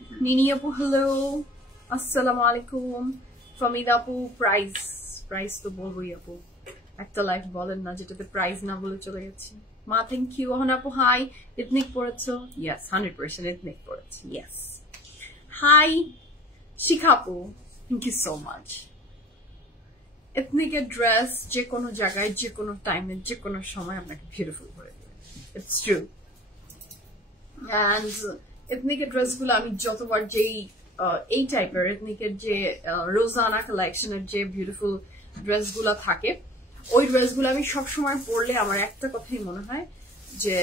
Nini Apu, hello. Assalamu alaikum. Famida Apu, price to bolboi Apu. Ekta life bolen na jetaতে price na bole chole gেছি. Ma, thank you. Ahana Apu, hi. Ethnic porecho? Yes, 100% ethnic porecho. Yes. Hi. Shikha Apu, thank you so much. Ethnic dress je kono jagay je kono time je kono shomoy apnake beautiful kore dibe. It's true. And ethnic dress গুলো আমি যতবার যেই এই টাইপের ethnic এর যে রোজানা কালেকশনের যে বিউটিফুল ড্রেস গুলো থাকে ওই ড্রেস গুলো আমি সব সময় পরলে আমার একটা কথাই মনে হয় যে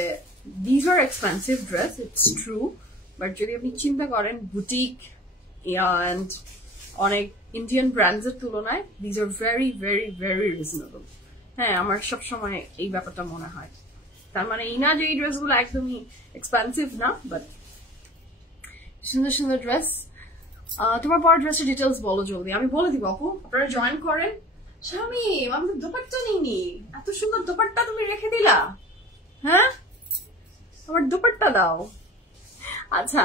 these are expensive dress, it's true, but যদি আপনি চিন্তা করেন বুটিক and অনেক ইন্ডিয়ান ব্র্যান্ডস এর তুলনায় these are very very very reasonable. হ্যাঁ, আমার সব সময় এই ব্যাপারটা মনে হয়। তার মানে এই না যে এই ড্রেস গুলো একদমই এক্সপেন্সিভ না, বাট সুন্দর সুন্দর ড্রেস। তোমার পর ড্রেসের ডিটেলস বলো জলদি, আমি বলে দিব আপু, আপনারা জয়েন করেন। শামিম, আমি তো দোপাট্টা নিইনি, এত সুন্দর দোপাট্টা তুমি রেখে দিলা। হ্যাঁ, আমার দোপাট্টা দাও। আচ্ছা,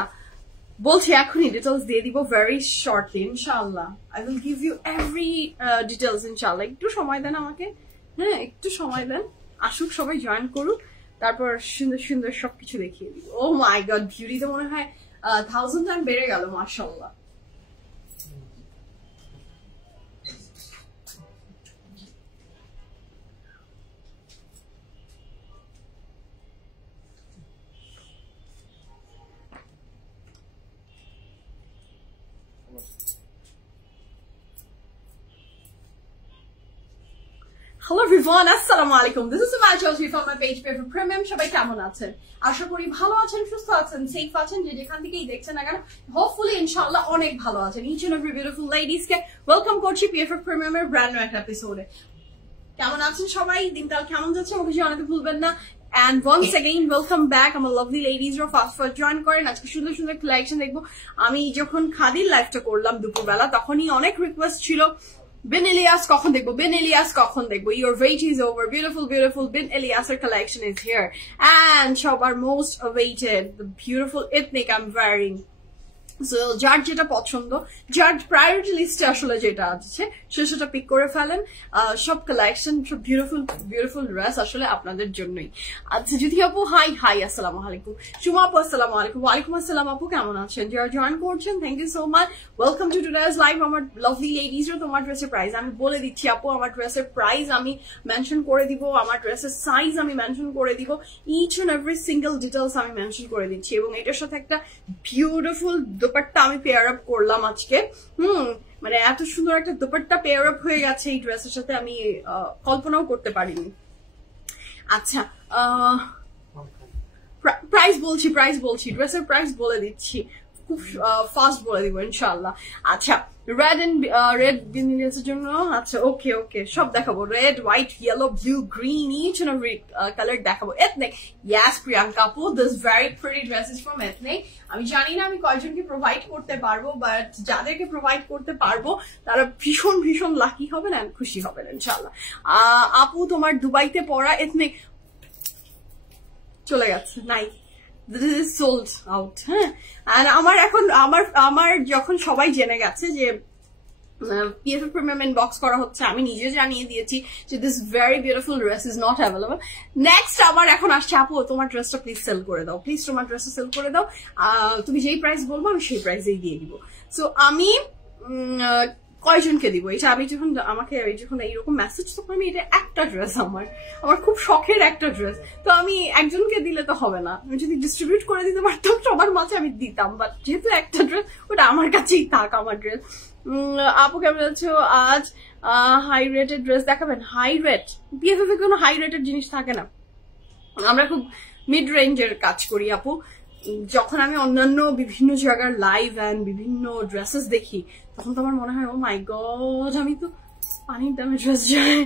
বলছি এখনই ডিটেলস দিয়ে দিব ভেরি শর্টলি ইনশাআল্লাহ। I will give you every details ইনশাআল্লাহ। একটু সময় দেন আমাকে, হ্যাঁ একটু সময় দেন, আসুক সবাই জয়েন করুক, তারপর সুন্দর সুন্দর সবকিছু দেখিয়ে দিব। ও মাই গড, বিউটি তো মনে হয় 1000 টাইম বেড়ে গেল, মাশাআল্লাহ। Hello everyone, assalamu alaikum. This is Sumaya Chaudhary from my page PFF Premium. সবাই কেমন আছেন? আশা করি ভালো আছেন, সুস্থ আছেন, সেফ আছেন, যে যেখান থেকেই দেখছেন না কেন। হোপফুলি ইনশাআল্লাহ অনেক ভালো আছেন। Each and every beautiful ladies কে ওয়েলকাম করছি PFF Premium এর ব্র্যান্ড নিউ একটা এপিসোডে। কেমন আছেন সবাই? দিনকাল কেমন যাচ্ছে আমাকে জানাতে ভুলবেন না। And once again, welcome back. আমার lovely ladies রা ফাস্ট জয়েন করেন। আজকে সুন্দর সুন্দর কালেকশন দেখবো। আমি যখন খাদির লাইভটা করলাম দুপুরবেলা, তখনই অনেক রিকোয়েস্ট ছিল Ben Elias কখন দেখবো, Ben Elias কখন দেখবো। Your wait is over. Beautiful, beautiful Ben Elias's collection is here. And সবার most awaited, the beautiful ethnic I'm wearing. So যার যেটা পছন্দ, যার প্রায়োরিটি লিস্টে আসলে যেটা আছে সেটা পিক করে ফেলেন। সব কালেকশন, সব বিউটিফুল বিউটিফুল ড্রেস আসলে আপনাদের জন্যই। আচ্ছা, যদি আপু হাই আসসালামু আলাইকুম। সুমা আপু আসসালামু আলাইকুম। ওয়ালাইকুম আসসালাম আপু, কেমন আছেন? যারা জয়েন করছেন thank you so much. Welcome to today's live. আমার লাভলি লেডিজরা, তোমার ড্রেসের প্রাইস আমি বলে দিচ্ছি আপু। আমার ড্রেসের প্রাইস আমি মেনশন করে দিব, আমার ড্রেসের সাইজ আমি মেনশন করে দিব, each and every single details আমি মেনশন করে দিচ্ছি। এবং এটার সাথে একটা বিউটিফুল দোপাট্টা আমি পেয়ার আপ করলাম আজকে। মানে এত সুন্দর একটা দোপাট্টা পেয়ার আপ হয়ে গেছে এই ড্রেসের সাথে, আমি কল্পনাও করতে পারিনি। আচ্ছা, প্রাইস বলছি ড্রেসের প্রাইস বলে দিচ্ছি, খুব ফাস্ট বলে দিব ইনশাআল্লাহ। আচ্ছা, রেড বিনিয়াসের জন্য, আচ্ছা ওকে সব দেখাবো। Red, white, yellow, blue, green, each and every colour দেখাবো। এথনিক, ইয়াস প্রিয়াঙ্কা আপু, this very pretty dresses from Ethnic. আমি জানি না আমি কয়জনকে প্রোভাইড করতে পারবো, বাট যাদেরকে প্রোভাইড করতে পারবো তারা ভীষণ ভীষণ লাকি হবেন এন্ড খুশি হবেন ইনশাআল্লাহ। আপু, তোমার দুবাইতে পড়া এথনিক চলে গেছে, নাই, this is sold out. হ্যাঁ, আর আমার এখন আমার যখন সবাই জেনে গেছে যে PFF Premium ইনবক্স করা হচ্ছে, আমি নিজে জানিয়ে দিয়েছি যে this very beautiful dress is not available. Next আমার এখন আসছে, আপু তোমার ড্রেসটা প্লিজ সেল করে দাও, প্লিজ তোমার ড্রেসটা সেল করে দাও, তুমি যেই প্রাইস বলবো আমি সেই প্রাইসেই দিয়ে দিব। সো আমি কয়জনকে দিব এটা আমি যখন আমাকে যখন এইরকম মেসেজ, তখন আমি এটা একটা ড্রেস আমার খুব শখের একটা ড্রেস, তো আমি একজনকে দিলে তো হবে না, আমি যদি ডিস্ট্রিবিউট করে দিতে পারতাম সবার মাঝে আমি দিতাম, বাট যেহেতু একটা ড্রেস ওটা আমার কাছেই থাক আমার ড্রেস। আপু কেমন আছো? আজ হাই রেটেড ড্রেস দেখাবেন? হাই রেট PFF কোনো হাই রেটেড জিনিস থাকে না, আমরা খুব মিড রেঞ্জের কাজ করি আপু। যখন আমি অন্যান্য বিভিন্ন জায়গার লাইভ এন্ড বিভিন্ন ড্রেসেস দেখি, তখন তো আমার মনে হয় ও মাই গড, আমি তো পানির দামে ড্রেস চাই।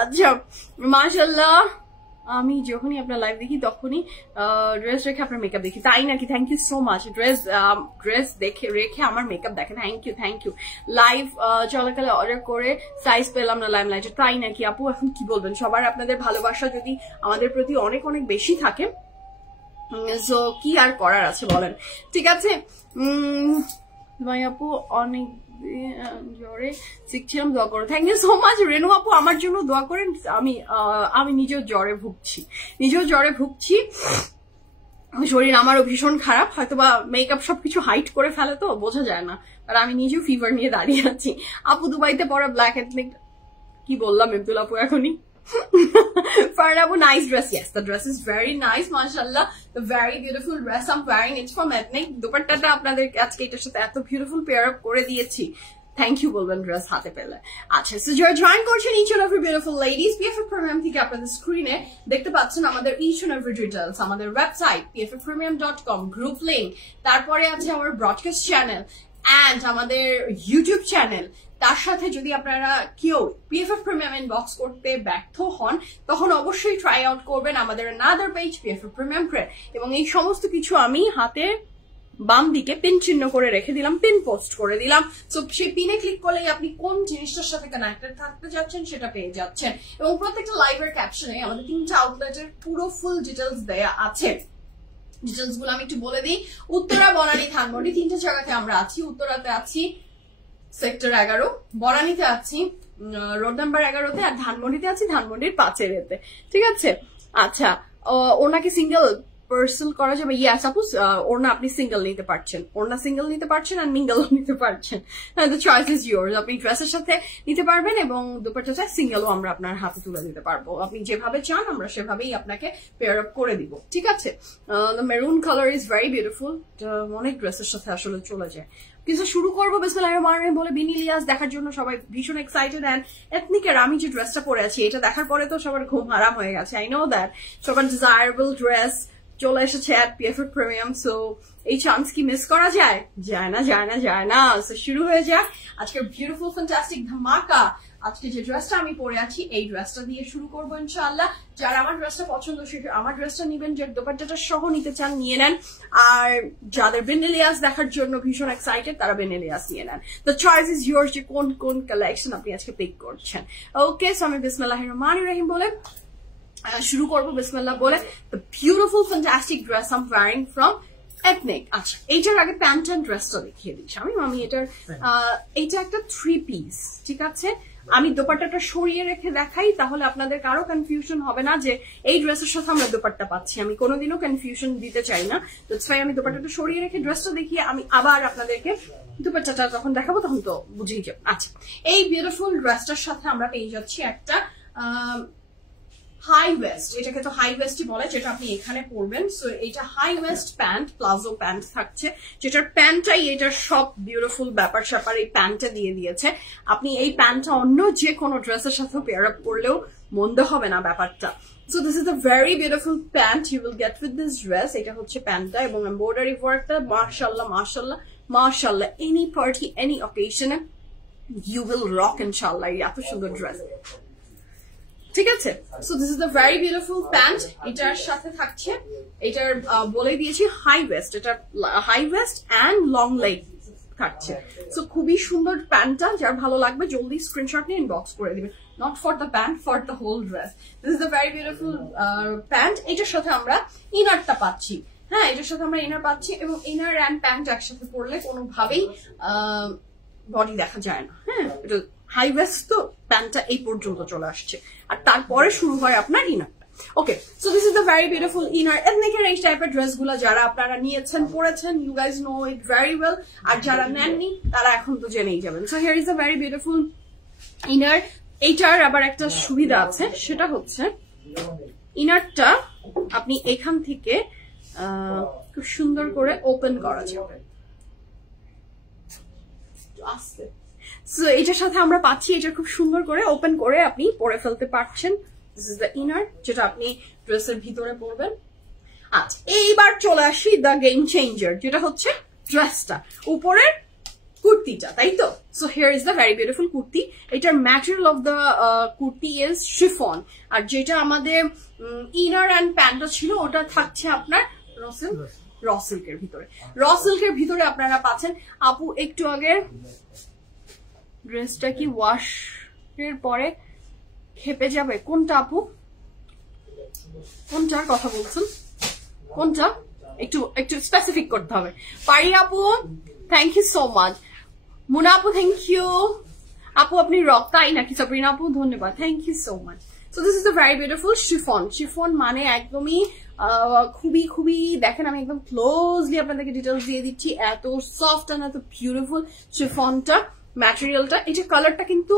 আচ্ছা, মাশাআল্লাহ, আমি যখনই আপনার লাইভ দেখি তখনই ড্রেস রেখে আপনার মেকআপ দেখি, তাই নাকি? Thank you so much. Dress দেখে রেখে আমার মেকআপ দেখে, থ্যাংক ইউ। লাইভ চলাকালে অর্ডার করে সাইজ পেলাম না লাইম লাইটে, তাই নাকি আপু? এখন কি বলবেন, সবার আপনাদের ভালোবাসা যদি আমাদের প্রতি অনেক অনেক বেশি থাকে, সো কি আর করার আছে বলেন, ঠিক আছে। ভাই আপু অনেক জ্বরে শিখছিলাম, দোয়া করো। থ্যাংক ইউ সো মাচ রেনু আপু, আমার জন্য দোয়া করেন। আমি নিজেও জ্বরে ভুগছি, শরীর আমারও ভীষণ খারাপ, হয়তোবা মেকআপ সবকিছু হাইট করে ফেলে তো বোঝা যায় না, আর আমি নিজেও ফিভার নিয়ে দাঁড়িয়ে আছি। আপু দুবাইতে পরা ব্ল্যাক এথনিক, কি বললাম আব্দুল আপু এখনই। Farhan Abu, nice dress. Yes, the dress is very nice, mashallah. The very beautiful dress I'm wearing, it's from Ethnic. দুপাট্টাটা আপনাদের আজকে এটার সাথে এত বিউটিফুল পেয়ার আপ করে দিয়েছি, থ্যাংক ইউ বলবেন ড্রেস হাতে পেলে। আচ্ছা, সো যারা জয়েন করছেন each and every beautiful ladies, PFF Premium থেকে আপনাদের স্ক্রিনে দেখতে পাচ্ছেন আমাদের ইচ এন্ড এভরি ডিটেইলস, আমাদের ওয়েবসাইট pffpremium.com, গ্রুপ লিংক, তারপরে আছে আমার ব্রডকাস্ট চ্যানেল এন্ড আমাদের ইউটিউব চ্যানেল। তার সাথে যদি আপনারা কেউ PFF Premium ইনবক্স করতে ব্যর্থ হন, তখন অবশ্যই ট্রাই আউট করবেন আমাদের another page PFF Premium Pre, এবং এই সমস্ত কিছু আমি হাতে বাম দিকে পিন চিহ্ন করে রেখে দিলাম, পিন পোস্ট করে দিলাম। সো সেই পিনে ক্লিক করলেই আপনি কোন জিনিসটার সাথে কানেক্টেড থাকতে যাচ্ছেন সেটা পেয়ে যাচ্ছেন, এবং প্রত্যেকটা লাইভের ক্যাপশনে আমাদের 3টা আউটলেটের পুরো ফুল ডিটেলস দেয়া আছে। ডিটেলস গুলো আমি একটু বলে দিই। উত্তরা, বনানী, ধানমন্ডি 3টে জায়গাতে আমরা আছি। উত্তরাতে আছি সেক্টর 11, বনানীতে আছি রোড নাম্বার 11-তে, আর ধানমন্ডিতে আছি ধানমন্ডির 5-এতে, ঠিক আছে। আচ্ছা, ওনাকে সিঙ্গেল পার্সেল করা যাবে? ইয়া, সাপোজ ওড়না আপনি সিঙ্গেল নিতে পারছেন, আর মিঙ্গেলও নিতে পারছেন, দ্য চয়েস ইজ ইয়োর্স। আপনি ড্রেসের সাথে নিতে পারবেন এবং দুপাট্টাটা সিঙ্গেলও আমরা আপনার হাতে তুলে দিতে পারবো। আপনি যেভাবে চান আমরা সেভাবেই আপনাকে পেয়ার আপ করে দিব, ঠিক আছে। The maroon colour is very beautiful, অনেক ড্রেসের সাথে আসলে চলে যায়। কিছু শুরু করবো বিসমিল্লাহির রহমানির রহিম বলে। বিনি ইলিয়াস দেখার জন্য সবাই ভীষণ এক্সাইটেড, এন্ড এথনিকের আমি যে ড্রেসটা পরে আছি এটা দেখার পরে তো সবার ঘুম হারাম হয়ে গেছে। আই নো দ্যাট সবার ডিজায়ারেবল ড্রেস চলে এসেছে at PFF Premium, সো এই চান্স কি মিস করা যায়? যায় না। সো শুরু হয়ে যাক আজকের বিউটিফুল ফ্যান্টাস্টিক ধামাকা। আজকে যে ড্রেসটা আমি পরে আছি এই ড্রেসটা দিয়ে শুরু করবো ইনশাআল্লাহ। যারা আমার ড্রেসটা পছন্দ সে আমার ড্রেসটা নিবেন, যার দোপাট্টাটা সহ নিতে চান নিয়ে নেন, আর যাদের বেনেলিয়াস দেখার জন্য ভীষণ এক্সাইটেড তারা বেনেলিয়াস নিয়ে নেন। দ্য চয়েস ইজ ইয়োর্স যে কোন কালেকশন আপনি আজকে পিক করছেন। ওকে, সো আমি বিসমিল্লাহির রহমানির রহিম বলে শুরু করবো বিসমিল্লাহ বলে। The beautiful fantastic dress I am wearing from Ethnic. আচ্ছা, এইটার আগে প্যান্ট এন্ড ড্রেসটা দেখিয়ে দিচ্ছি আমি এটার এইটা একটা 3 পিস, ঠিক আছে। আমি দোপাট্টাটা সরিয়ে রেখে দেখাই, তাহলে আপনাদের কারো কনফিউশন হবে না যে এই ড্রেসের সাথে আমরা দোপাট্টা পাচ্ছি। আমি কোনোদিনও কনফিউশন দিতে চাই না, তো আমি দোপাট্টাটা সরিয়ে রেখে ড্রেসটা দেখিয়ে আমি আবার আপনাদেরকে দোপাট্টাটা যখন দেখাবো তখন তো বুঝেই যাবে। আচ্ছা, এই বিউটিফুল ড্রেসটার সাথে আমরা পেয়ে যাচ্ছি একটা হাই ওয়েস্ট, এটাকে তো হাই ওয়েস্টই বলে, যেটা আপনি এখানে পরবেন। সো এটা high waist pant, palazzo pant থাকছে, যেটার প্যান্টটাই এটার সব বিউটিফুল ব্যাপার স্যাপার এই প্যান্টটা দিয়ে দিয়েছে। আপনি এই প্যান্টটা অন্য যে কোনো ড্রেসের সাথে পেয়ার আপ করলেও মন্দ হবে না ব্যাপারটা। So this is a very beautiful pant you will get with this dress. এটা হচ্ছে প্যান্টটা এবং এমব্রয়ডারি ওয়ার্কটা মাশাআল্লাহ এনি পার্টি এনি অকেশনে ইউ উইল রক ইনশাআল্লাহ। এত সুন্দর ড্রেস, ঠিক আছে। So this is the very beautiful pant. এটার সাথে থাকছে, এটার বলে দিয়েছি হাই ওয়েস্ট, এটা high waist and long leg থাকছে। সো খুবই সুন্দর প্যান্টটা, যার ভালো লাগবে জলদি স্ক্রিনশট নিয়ে ইনবক্স করে দিবেন। Not for the pant, for the whole dress. This is the very beautiful pant. এটার সাথে আমরা ইনারটা পাচ্ছি, হ্যাঁ এটার সাথে আমরা ইনার পাচ্ছি, এবং ইনার অ্যান্ড প্যান্ট একসাথে পরলে কোনোভাবেই বডি দেখা যায় না। হ্যাঁ, এটা হাই ওয়েস্ট তো প্যান্টটা এই পর্যন্ত চলে আসছে, আর তারপরে শুরু হয় আপনার ইনারটা। Okay, so this is the very beautiful inner. এথনিকের এই টাইপের ড্রেস গুলো যারা আপনারা নিয়েছেন পরেছেন, you guys know it very well, আর যারা নেননি তারা এখন তো জেনেই যাবেন। So here is a very beautiful inner. এইটার আবার একটা সুবিধা আছে, সেটা হচ্ছে ইনারটা আপনি এখান থেকে খুব সুন্দর করে ওপেন করা যাবে। সো এটার সাথে আমরা পাচ্ছি, এটা খুব সুন্দর করে ওপেন করে আপনি পরে ফেলতে পারছেন। দিস ইজ দ্য ইনার, যেটা আপনি ড্রেসের ভিতরে পরবেন। আচ্ছা, এইবার চলে আসি দ্য গেম চেঞ্জার, যেটা হচ্ছে ড্রেসটা, উপরের কুর্তিটা, তাই তো। So here is the very beautiful kurti. এটার material of the kurti is chiffon, আর যেটা আমাদের ইনার অ্যান্ড প্যান্টটা ছিল ওটা থাকছে আপনার র সিল্কের ভিতরে। র সিল্কের ভিতরে আপনারা পাচ্ছেন। আপু একটু আগে ড্রেসটা কি ওয়াশের পরে খেপে যাবে? কোনটা আপু, কোনটার কথা বলছেন? কোনটা একটু একটু স্পেসিফিক করতে হবে। পারি আপু থ্যাংক ইউ সো মাচ, মুনা আপু থ্যাংক ইউ, আপু আপনি রক তাই নাকি, সাবরিনা আপু ধন্যবাদ, thank you so much. So this is a very beautiful chiffon. Chiffon মানে একদমই খুবই খুবই দেখেন, আমি একদম ক্লোজলি আপনাদেরকে ডিটেলস দিয়ে দিচ্ছি, এত সফট এন্ড এত বিউটিফুল শিফনটা, ম্যাটেরিয়ালটা। এটা কালারটা কিন্তু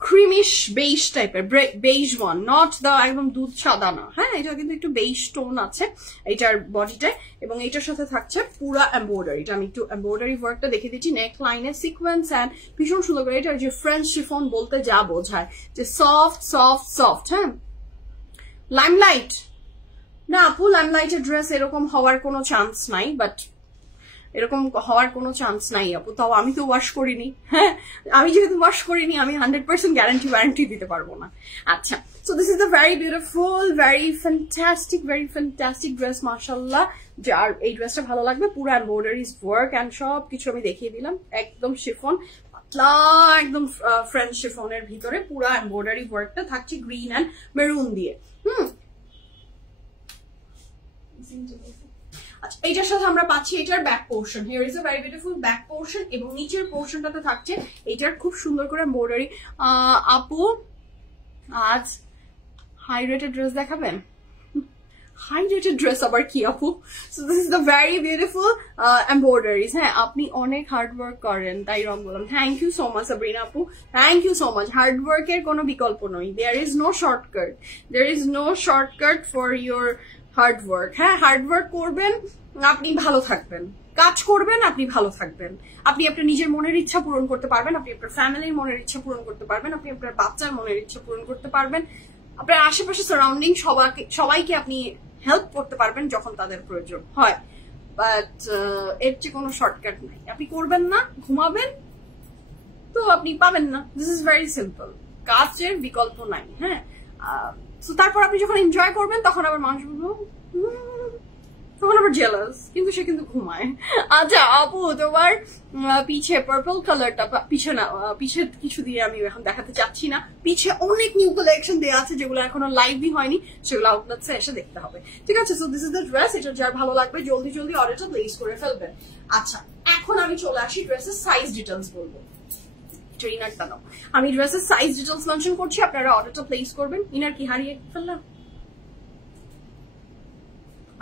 ক্রিমিশ বেইজ টাইপের, বেইজ ওয়ান, নট দা একদম দুধ সাদা না, হ্যাঁ এটা কিন্তু একটু বেইজ টোন আছে এটার বডিটায়। এবং এটার সাথে থাকছে পুরা এমব্রয়ডারিটা, আমি একটু এমব্রয়ডারি ওয়ার্কটা দেখে দিচ্ছি, নেক লাইনে সিকোয়েন্স অ্যান্ড ভীষণ সুন্দর করে। এটার যে ফ্রেঞ্চ শিফন বলতে যা বোঝায় যে সফট সফট সফট। হ্যাঁ লাইমলাইট না আপু, লাইমলাইটের ড্রেস এরকম হওয়ার কোনো চান্স নাই, বাট এরকম হওয়ার কোনো চান্স নাই আপু, তাও আমি তো ওয়াশ করিনি। হ্যাঁ আমি যেহেতু ওয়াশ করিনি আমি 100% গ্যারান্টি দিতে পারবো না। আচ্ছা, so this is a very beautiful very fantastic dress মাশাআল্লাহ। যার এই ড্রেসটা ভালো লাগবে, পুরো এমব্রয়ডারিজ ওয়ার্ক অ্যান্ড সব কিছু আমি দেখিয়ে দিলাম, একদম শিফন পাতলা, একদম ফ্রেঞ্চ শিফনের ভিতরে পুরো এমব্রয়ডারি ওয়ার্কটা থাকছে গ্রিন অ্যান্ড মেরুন দিয়ে। আচ্ছা, এইটার সাথে আমরা পাচ্ছি এটার back portion, here is a very beautiful back portion, এবং নিচের পোর্শনটাতে থাকছে এটার খুব সুন্দর করে এমব্রয়ডারি। আপু আজ হাই রেটেড ড্রেস দেখাবেন? হাই রেটেড ড্রেস আবার কি আপু? So this is the very beautiful embroideries. হ্যাঁ আপনি অনেক হার্ড ওয়ার্ক করেন তাই রং বললাম, thank you so much Sabrina আপু, thank you so much. Hard ওয়ার্কের কোনো বিকল্প নয়, there is no shortcut for your hard work. হ্যাঁ হার্ড ওয়ার্ক করবেন আপনি ভালো থাকবেন, কাজ করবেন আপনি ভালো থাকবেন, আপনি আপনার নিজের মনের ইচ্ছা পূরণ করতে পারবেন, আপনি আপনার ফ্যামিলির মনের ইচ্ছা পূরণ করতে পারবেন, আপনি আপনার বাচ্চার মনের ইচ্ছা পূরণ করতে পারবেন, আপনার আশেপাশে সারাউন্ডিং সবাইকে আপনি হেল্প করতে পারবেন যখন তাদের প্রয়োজন হয়। বাট এর যে কোনো শর্টকাট নাই, আপনি করবেন না, ঘুমাবেন তো আপনি পাবেন না। দিস ইজ ভেরি সিম্পল, কাজের বিকল্প নাই। হ্যাঁ তারপর আপনি যখন এনজয় করবেন তখন আবার মানুষ বলবো, তখন আবার জেলাস, কিন্তু সে কিন্তু ঘুমায়। আচ্ছা আপু তোমার পিছে পার্পল কালারটা, পিছে না পিছে কিছু দিয়ে আমি এখন দেখাতে চাচ্ছি না, পিছে অনেক নিউ কালেকশন দেওয়া আছে যেগুলো এখনো লাইভই হয়নি, সেগুলো আউটলেটসে এসে দেখতে হবে, ঠিক আছে? So this is the dress, এটা যার ভালো লাগবে জলদি অর্ডারটা প্লেস করে ফেলবেন। আচ্ছা এখন আমি চলে আসি ড্রেসের সাইজ ডিটেলস বলবো। ইনারটা নাও, আমি ড্রেসের সাইজ ডিটেলস মেনশন করছি, আপনারা অর্ডারটা প্লেস করবেন। ইনার কি হারিয়ে ফেললাম?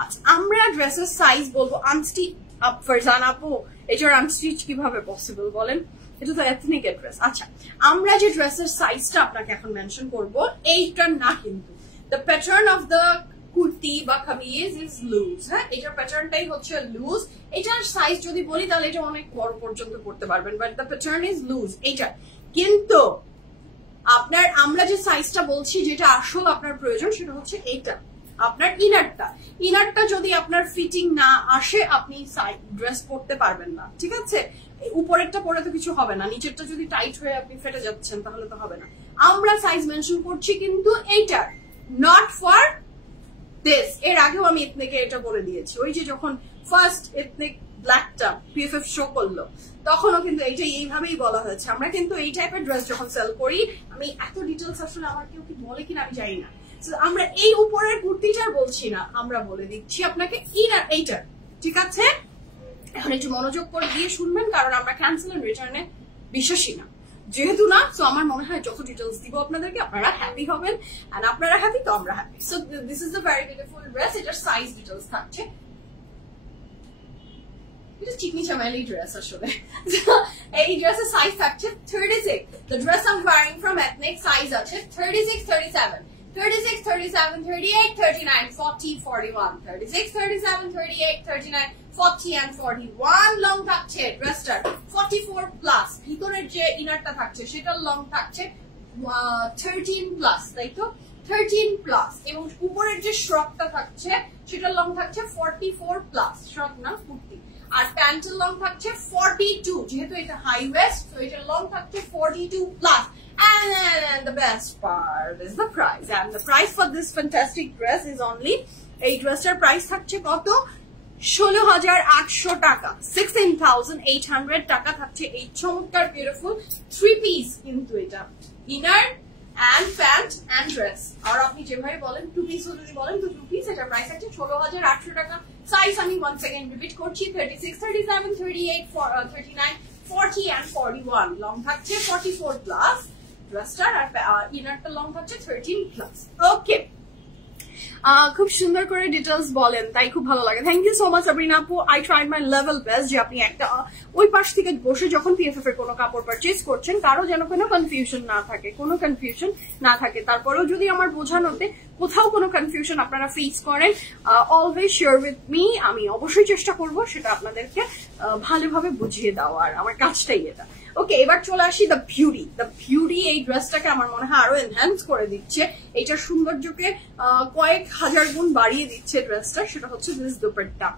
আচ্ছা আমরা ড্রেসের সাইজ বলবো আনস্টিচ। ফারজান আপু এটার আনস্টিচ কিভাবে পসিবল বলেন? এটা তো এথনিক ড্রেস। আচ্ছা আমরা যে ড্রেসের সাইজটা আপনাকে এখন মেনশন করব এইটা না, কিন্তু the pattern of the kurti বা কামিজ ইজ লুজ। হ্যাঁ এটার প্যাটার্নটাই হচ্ছে লুজ। এটার সাইজ যদি বলি তাহলে এটা অনেক বড় পর্যন্ত পড়তে পারবেন, but the pattern is loose এইটা। কিন্তু আপনার আমরা যে সাইজটা বলছি যেটা আসল আপনার প্রয়োজন সেটা হচ্ছে এইটা, আপনার ইনারটা যদি আপনার ফিটিং না আসে আপনি ড্রেস পরতে পারবেন না, ঠিক আছে? উপরেরটা পরে তো কিছু হবে না, নিচেরটা যদি টাইট হয়ে আপনি ফেটে যাচ্ছেন তাহলে তো হবে না। আমরা সাইজ মেনশন করছি কিন্তু এইটার, নট ফর দিস। এর আগেও আমি এথনিকে এটা বলে দিয়েছি, ওই যে যখন ফার্স্ট এথনিক ব্ল্যাকটা পিএফএফ শো করলো তখনও কিন্তু এইটা এইভাবেই বলা হয়েছে। আমরা কিন্তু এই টাইপের ড্রেস যখন সেল করি, আমি এত ডিটেলস আসলে আমার কেউ কি বলে কিনা আমি জানি না, আমরা এই উপরের কুর্তিটার বলছি না, আমরা বলে দিচ্ছি আপনাকে ইনার এইটার, ঠিক আছে? এখন একটু মনোযোগ করে দিয়ে শুনবেন, কারণ আমরা ক্যান্সেল এন্ড রিটার্নে বিশ্বাসী না, যেহেতু না। সো আমার মনে হয় যত ডিটেলস দিব আপনাদেরকে আপনারা হ্যাপি হবেন, এন্ড আপনারা হ্যাপি তো আমরা happy. So this is the very beautiful dress. এটার সাইজ ডিটেলস থাকছে, এটা চিকনি চামেলি ড্রেস আসলে। এই ড্রেসের সাইজ থাকছে 36। The dress I am wearing from Ethnic size আছে 36, 37, 36, 37, 38, 39, 40, 41, 36, 37, 38, 39, 40 and 41 লং থাকছে ড্রেসটার 44 প্লাস। ভিতরের যে ইনারটা থাকছে সেটার লং থাকছে 13 প্লাস, তাই তো 13 প্লাস। এবং উপরের যে শ্রগটা থাকছে সেটার লং থাকছে 44 প্লাস, শ্রগ না কুর্তি। আর প্যান্টের লং থাকছে 42, যেহেতু এটা হাই ওয়েস্ট তো এটার লং থাকছে 42 plus. And the best part is the price. And the price for this fantastic dress is only, এই ড্রেসটার প্রাইস থাকছে কত? 16,800 টাকা, 16,800 টাকা থাকছে এই চমৎকার বিউটিফুল 3 পিস। কিন্তু এটা inner and pant and dress. আর আপনি যেভাবে বলেন 2 পিস যদি বলেন তো 2 পিস, এটা প্রাইস আছে 16,800 টাকা। সাইজ আমি ওয়ান সেকেন্ড রিপিট করছি, 36, 37, 38, 39, 40 and 41। লং থাকছে 44 প্লাস ড্রেসটার, আর ইনারটা লং থাকছে 13 প্লাস। ওকে, খুব সুন্দর করে ডিটেলস বলেন, তাই খুব ভালো লাগে। Thank you so much Sabrina আপু। I tried my level best যে আপনি একটা ওই পাশ থেকে বসে যখন পিএফএফ এর কোনো কাপড় পারচেজ করছেন কারো যেন কোনো কনফিউশন না থাকে, তারপরেও যদি আমার বোঝানোতে কোথাও কোনো কনফিউশন আপনারা ফেস করেন, অলওয়েজ শেয়ার উইথ মি, আমি অবশ্যই চেষ্টা করব সেটা আপনাদেরকে ভালোভাবে বুঝিয়ে দেওয়ার, আমার কাজটাই এটা। ওকে, এবার চলে আসি দ্য বিউটি। এই ড্রেসটাকে আমার মনে হয় আরো এনহ্যান্স করে দিচ্ছে, এইটার সৌন্দর্যকে কয়েক হাজার গুণ বাড়িয়ে দিচ্ছে ড্রেসটা, সেটা হচ্ছে দিস দুপাট্টা।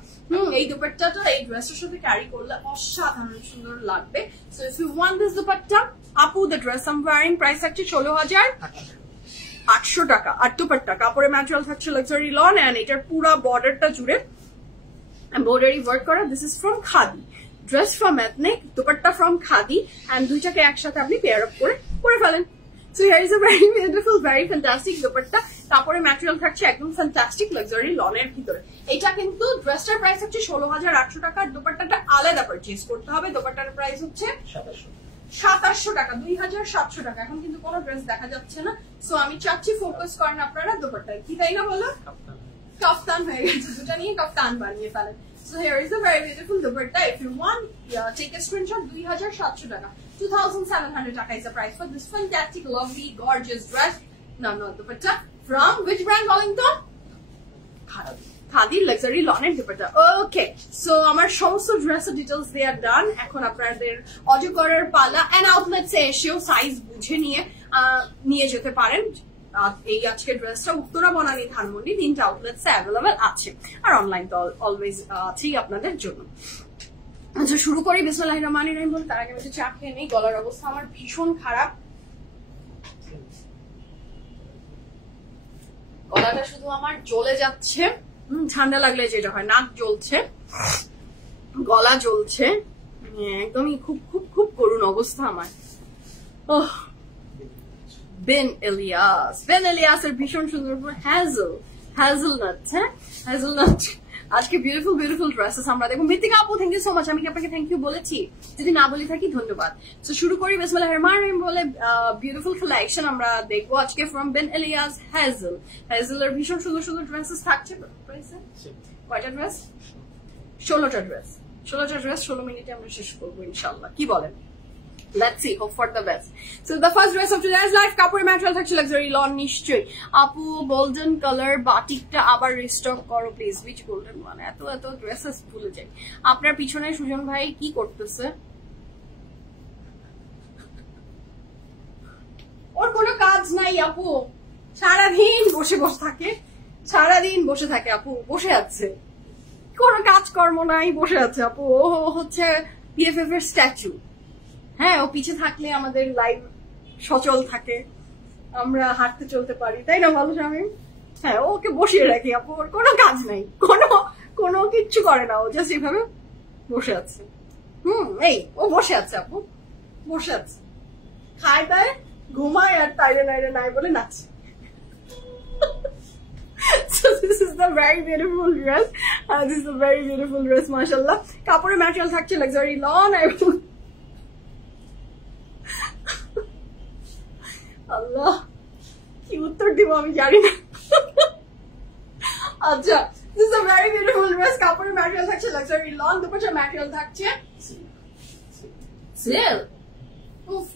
এই দুপাট্টাটা এই ড্রেসের সাথে ক্যারি করলে অসাধারণ সুন্দর লাগবে। So if you want this dupatta, আপু the dress I am wearing price থাকছে 16,800 টাকা। আর দুপাট্টা কাপড়ের ম্যাটেরিয়াল থাকছে লাক্সারি লন, এন্ড এটার পুরো বর্ডারটা জুড়ে এমব্রয়ডারি ওয়ার্ক করা। This is from khadi, dress from Ethnic, dupatta from khadi, and দুইটাকে একসাথে আপনি পেয়ার আপ করে ফেলেন। So here is a very beautiful, very fantastic dupatta. তারপরে ম্যাটেরিয়াল থাকছে একদম ফ্যান্টাস্টিক লাক্সারি লনের ভিতরে। এটা কিন্তু ড্রেসটার প্রাইস হচ্ছে 16,800 টাকা, দুপাট্টাটা আলাদা পারচেজ করতে হবে। দুপাট্টার প্রাইস হচ্ছে 2700 টাকা, 2,700 টাকা। এখন কিন্তু কোনো ড্রেস দেখা যাচ্ছে না, সো আমি চাচ্ছি ফোকাস করেন আপনারা দুপাট্টায়, কি তাই না বলো? কাফতান হয়ে গেছে, দুটা নিয়ে কাফতান বানিয়ে ফেলেন। So here is a very beautiful dupatta. If you want, take a screenshot. 2,700 taka, 2,700 taka is the price for this fantastic, lovely, gorgeous dress. No, dupatta from which brand, Wellington? Khadi luxury lawn dupatta. Okay, so আমার সমস্ত ড্রেসের details they are done. এখন আপনাদের order করার পালা, and outlets এ এসেও size বুঝে নিয়ে যেতে পারেন। এই আজকের ড্রেসটা উত্তরা বনানী ধানমন্ডি 3টা আউটলেটসে অ্যাভেলেবেল আছে, আর অনলাইন তো অলওয়েজ আছেই আপনাদের জন্য। আচ্ছা, শুরু করি। বিসমিল্লাহির রহমানির রহিম বলে তার আগে আমি চা খেয়ে নেই, গলার অবস্থা আমার ভীষণ খারাপ, গলাটা শুধু আমার জ্বলে যাচ্ছে। ঠান্ডা লাগলে যেটা হয়, নাক জ্বলছে, গলা জ্বলছে, একদমই খুব খুব খুব করুণ অবস্থা আমার। ওহ, বেন এলিয়াসের ভীষণ সুন্দর হ্যাজেলনাট, হ্যাঁ হ্যাজেলনাট। আজকে বিউটিফুল ড্রেসেস আমরা দেখবো। মৃত্তিকা আপু, থ্যাংক ইউ সো মাচ। আমি কি আপনাকে থ্যাংক ইউ বলেছি? যদি না বলে থাকি ধন্যবাদ। তো শুরু করি। বিসমিল্লাহির রহমানির রহিম বলে বিউটিফুল কালেকশন আমরা দেখবো আজকে ফ্রম বেন এলিয়াস হ্যাজেলের ভীষণ সুন্দর ড্রেসেস থাকছে। কয়টা ড্রেস? 16টা ড্রেস। 16 মিনিটে আমরা শেষ করবো ইনশাল্লাহ, কি বলেন? Let's see, hope for the best. So the first dress of today's life, কাপড়ের ম্যাটেরিয়াল থাকছে লাক্সারি লন নিশ্চয়ই। আপু গোল্ডেন কালার বাটিকটা আবার রিস্টক করো প্লিজ। Which golden one? এত ড্রেসেস ভুলে যাই। আপনার পিছনে সুজন ভাই কি করতেছে? ওর কোনো কাজ নাই আপু, সারাদিন বসে থাকে আপু, বসে আছে, কোনো কাজকর্ম নাই, বসে আছে আপু। ও হচ্ছে পিএফএফ এর স্ট্যাচু। হ্যাঁ, ও পিছে থাকলে আমাদের লাইভ সচল থাকে, আমরা হাঁটতে চলতে পারি, তাই না ভালো স্বামী? হ্যাঁ, ওকে বসিয়ে রাখি আপু, ওর কোনো কাজ নাই, কোনো কিচ্ছু করে না, ও জাস্ট এইভাবে বসে আছে। এই ও বসে আছে আপু, বসে আছে, খায় দায় ঘুমায় আর তাইরে নাই বলে নাচছে। So this is the very beautiful dress. This is a very beautiful dress, mashallah. কাপড়ের ম্যাটেরিয়াল থাকছে লাক্সারি লন। আল্লাহ, কি উত্তর দিব আমি জানি না। আচ্ছা, this is a very beautiful dress. কাপড়ের ম্যাটেরিয়াল থাকছে লাক্সারি লন, দুপাট্টার ম্যাটেরিয়াল থাকছে সিল্ক।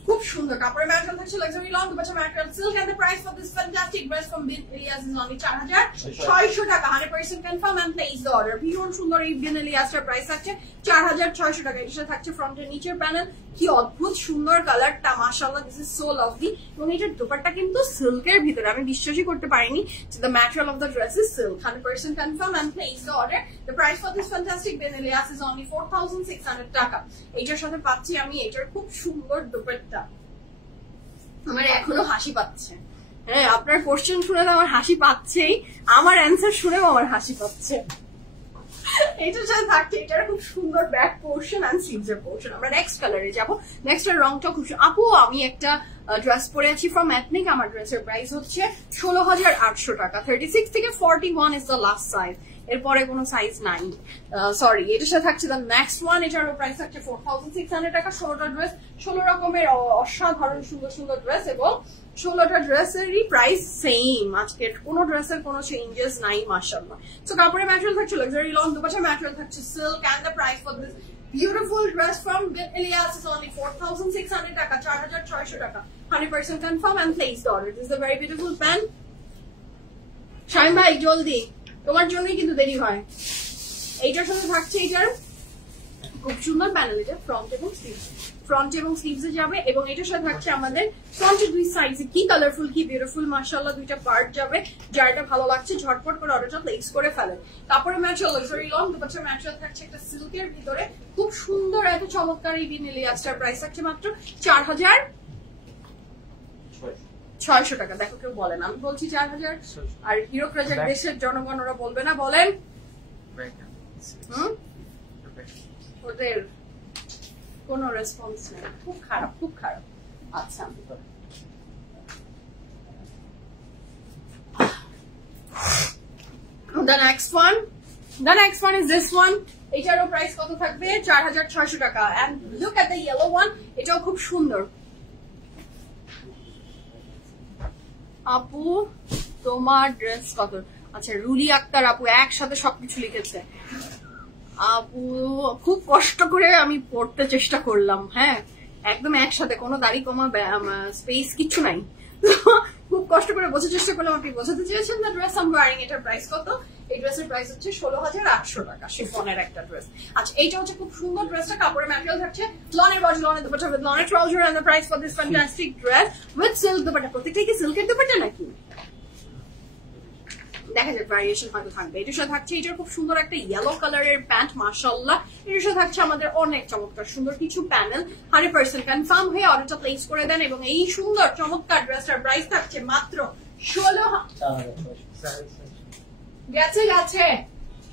খুব সুন্দর কাপড়ের ম্যাটেরিয়াল থাকছে লাক্সারি লন, দুপাট্টার material silk, and the price for this fantastic dress from Ben Elias is only 4,600 টাকা। 100% confirm and place the order. ভীষণ সুন্দর এই Ben Elias এর প্রাইস আছে 4,600 টাকা। এর সাথে থাকছে ফ্রন্টের নিচের প্যানেল, কি অদ্ভুত সুন্দর কালারটা, মাশাআল্লাহ, দিস ইজ সো লাভলি। এবং এটার দোপাট্টা কিন্তু সিল্কের ভিতরে, আমি বিশ্বাসই করতে পারিনি যে the material of the dress is silk। 100% confirm and place the order. The price for this fantastic Ben Elias is only 4,600 টাকা। এটার সাথে পাচ্ছি আমি এটার খুব সুন্দর দোপাট্টা। আমার এখনো হাসি পাচ্ছে। হ্যাঁ, আপনার কোশ্চেন শুনে তো আমার হাসি পাচ্ছেই, আমার অ্যান্সার শুনেও আমার হাসি পাচ্ছে। এটার সাথে থাকছে এটার খুব সুন্দর ব্যাক পোর্শন এন্ড স্লিভস এর পোর্শন। আমরা নেক্সট কালারে যাবো। নেক্সট এর রংটা খুব আপু আমি একটা ড্রেস পরে আছি ফ্রম এথনিক, আমার ড্রেসের প্রাইস হচ্ছে 16,800 টাকা। 36 থেকে 41 ইজ দ্য লাস্ট সাইজ, এরপরে কোনো সাইজ নাই। সরি, এটার সাথে থাকছে দ্য নেক্সট ওয়ান, এটারও প্রাইস থাকছে 4,600 টাকা। 16টা ড্রেস, 16 রকমের অসাধারণ সুন্দর সুন্দর ড্রেস, এবং 16টা ড্রেসেরই প্রাইস সেম। আজকের কোনো ড্রেসের কোনো চেঞ্জেস নাই মাশাআল্লাহ। সো কাপড়ের ম্যাটেরিয়াল থাকছে লাক্সারি লন, দুপাশে ম্যাটেরিয়াল থাকছে silk, and the price for this beautiful dress from Ilyas is only 4,600 টাকা, 4,600 টাকা। 100% confirm and place the order. This is a very beautiful pen. শাইম ভাই জলদি, তোমার জন্যই কিন্তু দেরি হয়। এইটার সাথে থাকছে এটার খুব সুন্দর প্যানেল, এটা ফ্রন্ট এবং স্লিভস, ফ্রন্ট এবং স্লিভসে যাবে, এবং এটার সাথে থাকছে আমাদের ফ্রন্টের দুই সাইডে কি কালারফুল কি বিউটিফুল মাশাআল্লাহ, দুইটা পার্ট যাবে। যারটা ভালো লাগছে ঝটপট করে অর্ডারটা প্লেস করে ফেলেন। কাপড়ের ম্যাটেরিয়াল লাক্সারি লন, দুপাশে ম্যাটেরিয়াল থাকছে একটা সিল্কের ভিতরে খুব সুন্দর এত চমৎকার এই ইলিয়াসটার প্রাইস থাকছে মাত্র 4,600 টাকা। দেখো কেউ বলেন, আমি বলছি 4,000, আর হিরো প্রজেক্ট দেশের জনগণ ওরা বলবে না, বলেন ওদের কোনো রেসপন্স নেই, খুব খারাপ খুব খারাপ। আচ্ছা the next one is this one. এটারও প্রাইস কত থাকবে? 4,600 টাকা। and look at the yellow one, এটাও খুব সুন্দর। আপু তোমার ড্রেস কত? আচ্ছা রুলি আক্তার আপু একসাথে সবকিছু লিখেছে। আপু খুব কষ্ট করে আমি পড়তে চেষ্টা করলাম, হ্যাঁ একদম একসাথে, কোনো দাড়ি কমা স্পেস কিছু নাই, খুব কষ্ট করে বোঝার চেষ্টা করলাম। আপনি বোঝাতে চেয়েছেন দ্য ড্রেস আম ওয়্যারিং, এটার প্রাইস কত? এই ড্রেসের প্রাইস হচ্ছে 16,800 টাকা, শিফনের একটা ড্রেস। আচ্ছা এইটা হচ্ছে খুব সুন্দর ড্রেসটা, কাপড়ের ম্যাটেরিয়াল থাকছে লনের বডি, লনের দুপাট্টা উইথ লনের trouser, and the price for this fantastic dress with silk dupatta. প্রত্যেকটাই কি সিল্কের দুপাট্টা নাকি? দেখা যায় ভ্যারিয়েশন হয়তো থাকবে। এটার সাথে থাকছে এটার খুব সুন্দর একটা ইয়েলো কালারের প্যান্ট মাশাআল্লাহ। এটার সাথে থাকছে আমাদের অনেক চমৎকার সুন্দর কিছু প্যানেল। 100% কনফার্ম হয়ে অর্ডারটা প্লেস করে দেন, এবং এই সুন্দর চমৎকার ড্রেসটার প্রাইস থাকছে মাত্র 16,000। গেছে গেছে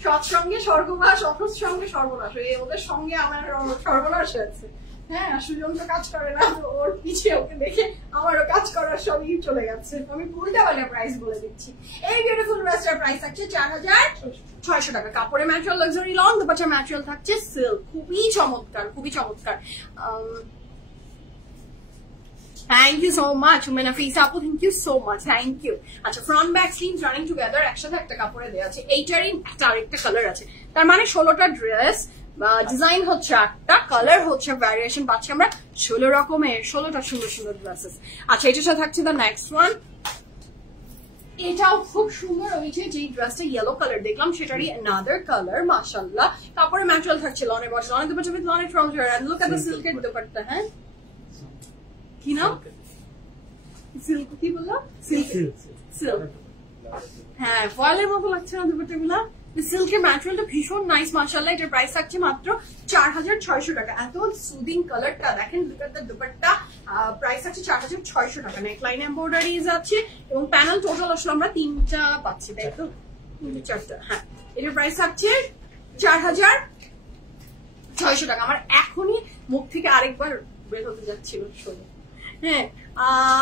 সৎসঙ্গে স্বর্গবাস, অসৎসঙ্গে সর্বনাশ, ওদের সঙ্গে আমার সর্বনাশ হয়েছে। হ্যাঁ সুজন তো কাজ করে না, ওর পিছিয়ে ওকে দেখে আমারও কাজ করার সবই চলে গেছে। আমি উল্টা পাল্টা প্রাইস বলে দিচ্ছি। এই বিউটিফুল ড্রেসটার প্রাইস থাকছে 4,600 টাকা। কাপড়ের ম্যাটেরিয়াল লাক্সারি লন, দুপাশে ম্যাটেরিয়াল থাকছে সিল্ক, খুবই চমৎকার খুবই চমৎকার। Thank you so much Menafisa আপু, thank you so much, thank you. আচ্ছা front back sleeves running together একসাথে একটা কাপড়ে দেওয়া আছে, এইটারই একটা আরেকটা কালার আছে, তার মানে 16টা ড্রেস, ডিজাইন হচ্ছে 8টা, কালার হচ্ছে ভ্যারিয়েশন পাচ্ছি আমরা 16 রকমের, 16টা সুন্দর সুন্দর ড্রেসেস। আচ্ছা এটার সাথে থাকছে দ্য নেক্সট ওয়ান, এটাও খুব সুন্দর। ওই যে ড্রেসটা ইয়েলো কালার দেখলাম সেটারই অ্যানাদার কালার মাশাআল্লাহ। কাপড়ের ম্যাটেরিয়াল থাকছে লনের বডি, লনের দুপাট্টা উইথ লনের trouser, and look at the সিল্কের দুপাট্টা। হ্যাঁ কি নাম? সিল্ক কি বললাম? সিল্ক সিল্ক, হ্যাঁ ফয়েলের মতো লাগছে না দুপাট্টাগুলা। সিল্কের ম্যাটেরিয়ালটা ভীষণ নাইস মাশাআল্লাহ। এটার প্রাইস থাকছে মাত্র 4,600 টাকা। এত সুদিং কালারটা দেখেন, look at the dupatta, price থাকছে 4,600 টাকা। নেকলাইন এমব্রয়ডারিজ আছে, এবং প্যানেল টোটাল আসলে আমরা 3টা পাচ্ছি, তাই তো 4টা। হ্যাঁ এটার প্রাইস থাকছে 4,600 টাকা। আমার এখনই মুখ থেকে আরেকবার বের হতে যাচ্ছিল শোনে। হ্যাঁ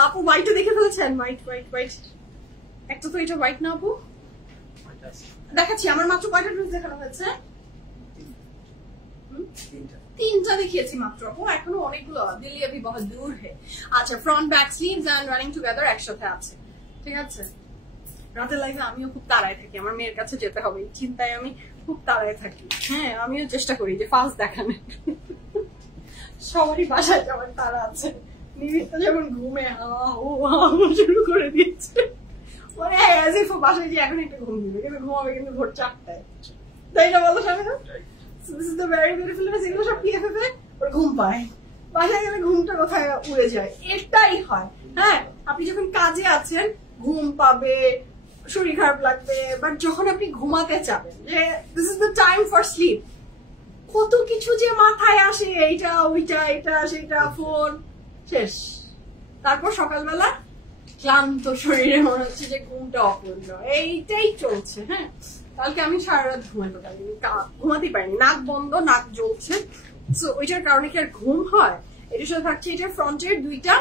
আপু হোয়াইটটা দেখে ফেলেছেন? হোয়াইট হোয়াইট হোয়াইট একটা তো, এটা হোয়াইট না আপু? দেখাচ্ছি, আমার মাত্র কয়টা ড্রেস দেখানো হয়েছে? 3টা দেখিয়েছি মাত্র আপু, এখনো অনেকগুলো দিল্লি अभी बहुत दूर है। আচ্ছা front back sleeves and running together একসাথে আছে, ঠিক আছে। রাতের লাইফে আমিও খুব তাড়ায় থাকি, আমার মেয়ের কাছে যেতে হবে এই চিন্তায় আমি খুব তাড়ায় থাকি। হ্যাঁ আমিও চেষ্টা করি যে ফাস্ট দেখানোর, সবারই বাসায় যাওয়ার তাড়া আছে। নিমিত্ত যেমন ঘুমে শুরু করে দিচ্ছে, মানে অ্যাজ ইফ বাসায় গিয়ে এখন একটু ঘুম দিবে, কিন্তু ঘুমাবে কিন্তু ভোর 4টায়, তাই না বলো স্বামী? This is the very beautiful dress. এগুলো সব পিএফএফে ওর ঘুম পায়, বাসায় গেলে ঘুমটা কোথায় উড়ে যায়, এটাই হয়। হ্যাঁ আপনি যখন কাজে আছেন ঘুম পাবে, শরীর খারাপ লাগবে, বাট যখন আপনি ঘুমাতে চাবেন যে this is the time for sleep, কত কিছু যে মাথায় আসে, এইটা ওইটা এটা সেটা, ফোন শেষ। তারপর সকালবেলা ক্লান্ত শরীরে মনে হচ্ছে যে ঘুমটা অপূর্ণ, এইটাই চলছে। হ্যাঁ কালকে আমি সারা রাত ঘুমাতে পারিনি, নাক বন্ধ, নাক জ্বলছে। সো ওইটার কারণে কি আর ঘুম হয়? এটার সাথে থাকছে এটার ফ্রন্টের দুইটা,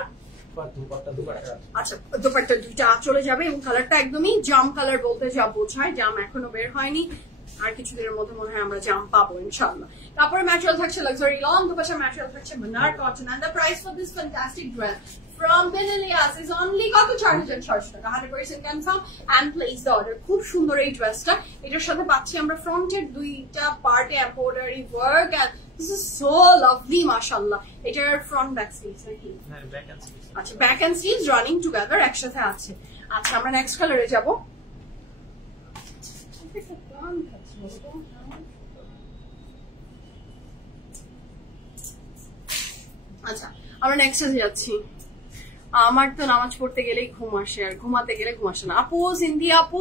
আচ্ছা দোপাট্টা দুইটা চলে যাবে এবং কালারটা একদমই জাম কালার বলতে যা বোঝায়, জাম এখনো বের হয়নি, আর কিছুদিনের মধ্যে মনে হয় আমরা জাম পাবো ইনশাআল্লাহ। তারপরে ম্যাটেরিয়াল থাকছে লাক্সারি লং, দুপাশে ম্যাটেরিয়াল থাকছে মানার cotton, and the price for this fantastic dress from Benelias is only কত 4600 টাকা, 100% confirm and place the order. খুব সুন্দর এই ড্রেসটা, এটার সাথে পাচ্ছি আমরা ফ্রন্টের দুইটা পার্টে embroidery work, and this is so lovely মাশাআল্লাহ। এটার ফ্রন্ট ব্যাক স্লিভস নাকি? হ্যাঁ ব্যাক এন্ড স্লিভস, আচ্ছা back and sleeves running together একসাথে আছে। আচ্ছা আমরা নেক্সট কালারে যাব। আচ্ছা আমরা নেক্সটে যাচ্ছি। আমার তো নামাজ পড়তে গেলেই ঘুম আসে, আর ঘুমাতে গেলে ঘুম আসে না। আপু সিন্ধি আপু,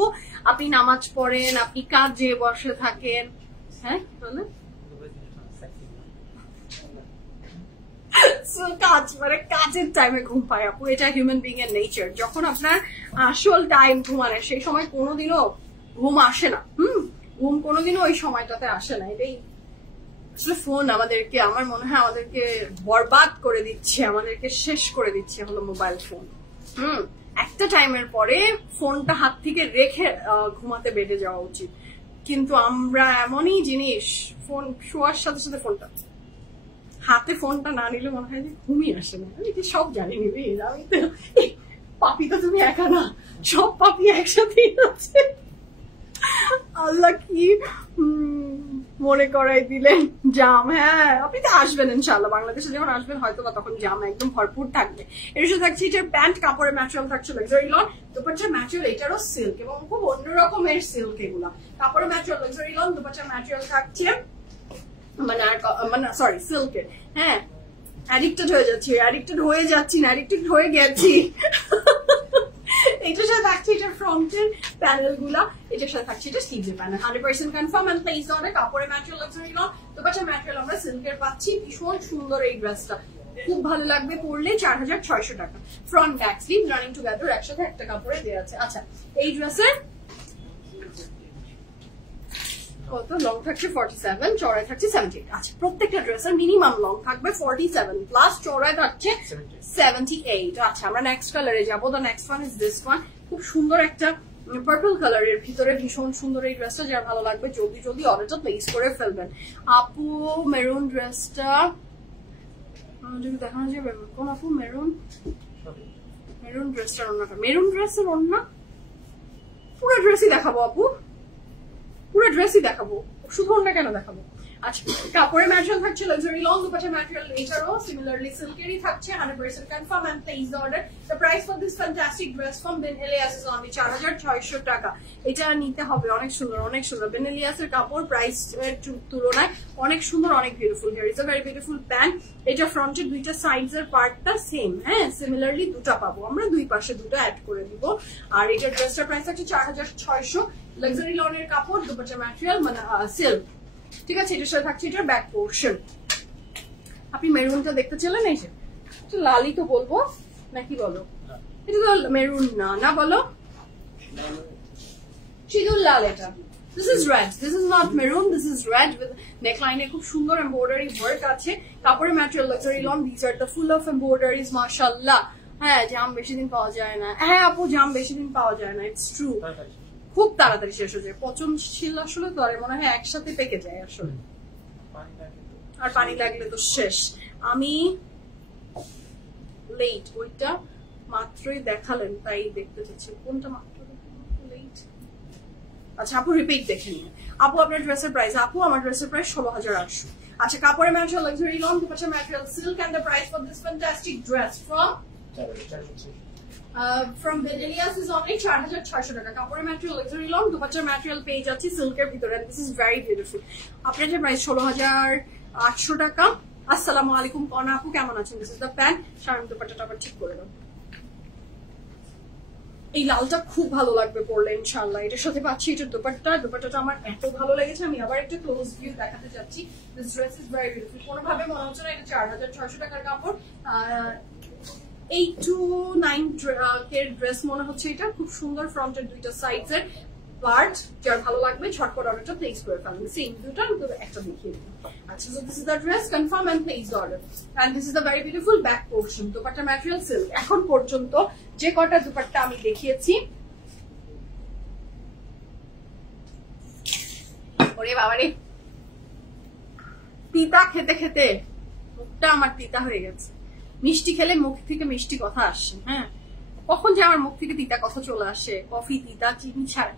আপনি নামাজ পড়েন, আপনি কাজে বসে থাকেন, হ্যাঁ বলেন কাজ মানে কাজের টাইমে ঘুম পায় আপু, এটা হিউম্যান বিং এর নেচার। যখন আপনার আসল টাইম ঘুমানোর সেই সময় কোনোদিনও ঘুম আসে না। ঘুম কোনোদিনও ওই সময়টাতে আসে না। এটাই আসলে ফোন আমাদেরকে, আমার মনে হয় আমাদেরকে বরবাদ করে দিচ্ছে, আমাদেরকে শেষ করে দিচ্ছে হলো মোবাইল ফোন। একটা টাইমের পরে ফোনটা হাত থেকে রেখে ঘুমাতে বেডে যাওয়া উচিত, কিন্তু আমরা এমনই জিনিস, ফোন শোয়ার সাথে সাথে ফোনটা হাতে, ফোনটা না নিলে মনে হয় যে ঘুমই আসে না। আমি কি সব জানি নিবি, আমি তো পাপি তো তুমি একা না, সব পাপি একসাথেই আছে। আল্লাহ কি মনে করাই দিলেন জাম। হ্যাঁ আপনি তো আসবেন ইনশাআল্লাহ, বাংলাদেশে যখন আসবেন হয়তো তখন জাম একদম ভরপুর থাকবে। এর সাথে থাকছে এটার প্যান্ট, কাপড়ের ম্যাটেরিয়াল থাকছে লাক্সারি লন, দুপাট্টার ম্যাটেরিয়াল এটারও সিল্ক এবং খুব অন্যরকমের সিল্ক এগুলা। কাপড়ের ম্যাটেরিয়াল লাক্সারি লন, দুপাট্টার ম্যাটেরিয়াল থাকছে মানে সরি সিল্কের। হ্যাঁ অ্যাডিক্টেড হয়ে যাচ্ছি, অ্যাডিক্টেড হয়ে যাচ্ছি না, অ্যাডিক্টেড হয়ে গেছি। এটার সাথে থাকছে এটার ফ্রন্টের প্যানেল গুলা, এটার সাথে থাকছে এটা স্লিভের panel, 100% confirm and place order. কাপড়ের ম্যাটেরিয়াল লাক্সারি লন, দুপাট্টার ম্যাটেরিয়াল আমরা সিল্কের পাচ্ছি। ভীষণ সুন্দর এই ড্রেসটা, খুব ভালো লাগবে পরলে। 4600 টাকা, front back sleeve running together একসাথে একটা কাপড়ে দেওয়া আছে। আচ্ছা এই ড্রেসের কত লং থাকছে? 47, চড়াই থাকছে 78। আচ্ছা প্রত্যেকটা ড্রেসের মিনিমাম লং থাকবে 47 প্লাস, চড়াই থাকছে 78। আচ্ছা আমরা নেক্সট কালারে যাবো। The next one is this one, খুব সুন্দর একটা পার্পল কালারের ভিতরে, ভীষণ সুন্দর এই ড্রেসটা। যার ভালো লাগবে জলদি জলদি অর্ডারটা প্লেস করে ফেলবেন। আপু মেরুন ড্রেসটা যদি দেখানো যাবে, কোন আপু? মেরুন, মেরুন ড্রেসটার ওড়নাটা, মেরুন ড্রেসের ওড়না পুরো ড্রেসই দেখাবো আপু, পুরো ড্রেসই দেখাবো, শুধু ওড়না কেন দেখাবো? আচ্ছা কাপড়ের ম্যাটেরিয়াল থাকছে লাক্সারি লং, দুপাট্টার ম্যাটেরিয়াল এটারও সিমিলারলি সিল্কেরই থাকছে, 100% confirm and place the order. The price for this fantastic dress from Benelias is only 4600 টাকা। এটা নিতে হবে, অনেক সুন্দর, অনেক সুন্দর। বেনেলিয়াসের কাপড় প্রাইস এর তুলনায় অনেক সুন্দর, অনেক beautiful. Here is a very beautiful pant. এটা ফ্রন্টের দুইটা সাইডের পার্টটা সেম, হ্যাঁ সিমিলারলি দুটো পাবো আমরা, দুই পাশে দুটো অ্যাড করে দিব। আর এটার ড্রেসটার প্রাইস থাকছে 4600। লাক্সারি লনের কাপড়, দুপাট্টার ম্যাটেরিয়াল মানে সিল্ক, ঠিক আছে। এটার সাথে থাকছে এটার ব্যাক পোর্শন। আপনি মেরুনটা দেখতে চাইলেন, এই যে লালই তো বলবো নাকি বলো? এটা তো মেরুন না, না বলো সিঁদুর লাল। এটা this is red, this is not maroon, this is red with নেকলাইনে খুব সুন্দর এমব্রয়ডারি ওয়ার্ক আছে। কাপড়ের material luxury lawn, this are the full of embroideries মাশাআল্লাহ। হ্যাঁ জাম বেশি দিন পাওয়া যায় না, হ্যাঁ আপু জাম বেশি দিন পাওয়া যায় না, ইটস ট্রু। খুব তাড়াতাড়ি শেষ হয়ে যায়, পচনশীল আসলে তো, আর মনে হয় একসাথে পেকে যায় আসলে, আর পানি লাগলে তো শেষ। আমি লেট, ওইটা মাত্রই দেখালেন তাই দেখতে চাচ্ছি, কোনটা মাত্র লেট? আচ্ছা আপু রিপিট দেখে নিন। আপু আপনার ড্রেসের প্রাইস? আপু আমার ড্রেসের প্রাইস 16800। আচ্ছা কাপড়ের ম্যাটেরিয়াল লাক্সারি লং, দুপাট্টার material silk and the price for this fantastic dress from Benelias is only 4600 টাকা। কাপড়ের ম্যাটেরিয়াল লাক্সারি লং, দুপাট্টার ম্যাটেরিয়াল পেয়ে যাচ্ছি সিল্কের ভিতরে, দিস ইজ ভেরি বিউটিফুল। আপনার প্রাইস 16800 টাকা। আসসালামু আলাইকুম কনা আপু, কেমন আছেন? This is the pant, sari দুপাট্টাটা আবার ঠিক করে দাও। এই লালটা খুব ভালো লাগবে পরলে ইনশাআল্লাহ। এটার সাথে পাচ্ছি এটার দোপাট্টা, দোপাট্টাটা আমার এত ভালো লেগেছে, আমি আবার একটা ক্লোজ ভিউ দেখাতে যাচ্ছি। This dress is very beautiful. কোনোভাবে মনে হচ্ছে না এটা 4600 টাকার কাপড়, 829 এর ড্রেস মনে হচ্ছে। এটা খুব সুন্দর, ফ্রন্টের দুইটা সাইডের পার্ট, যার ভালো লাগবে ঝটপট অর্ডারটা প্লেস করে ফেলুন। সেম দুটো একটা দেখিয়ে দিন। আচ্ছা, so this is the dress, confirm and place the order. And this is the very beautiful back portion. Dupatta material silk. এখন পর্যন্ত যে কটা দুপাট্টা আমি দেখিয়েছি, ওরে বাবারে, তিতা খেতে খেতে মুখটা আমার তিতা হয়ে গেছে। মিষ্টি খেলে মুখ থেকে মিষ্টি কথা আসে। হ্যাঁ, কখন যে আমার মুখ থেকে তিতা কথা চলে আসে। কফি তিতা,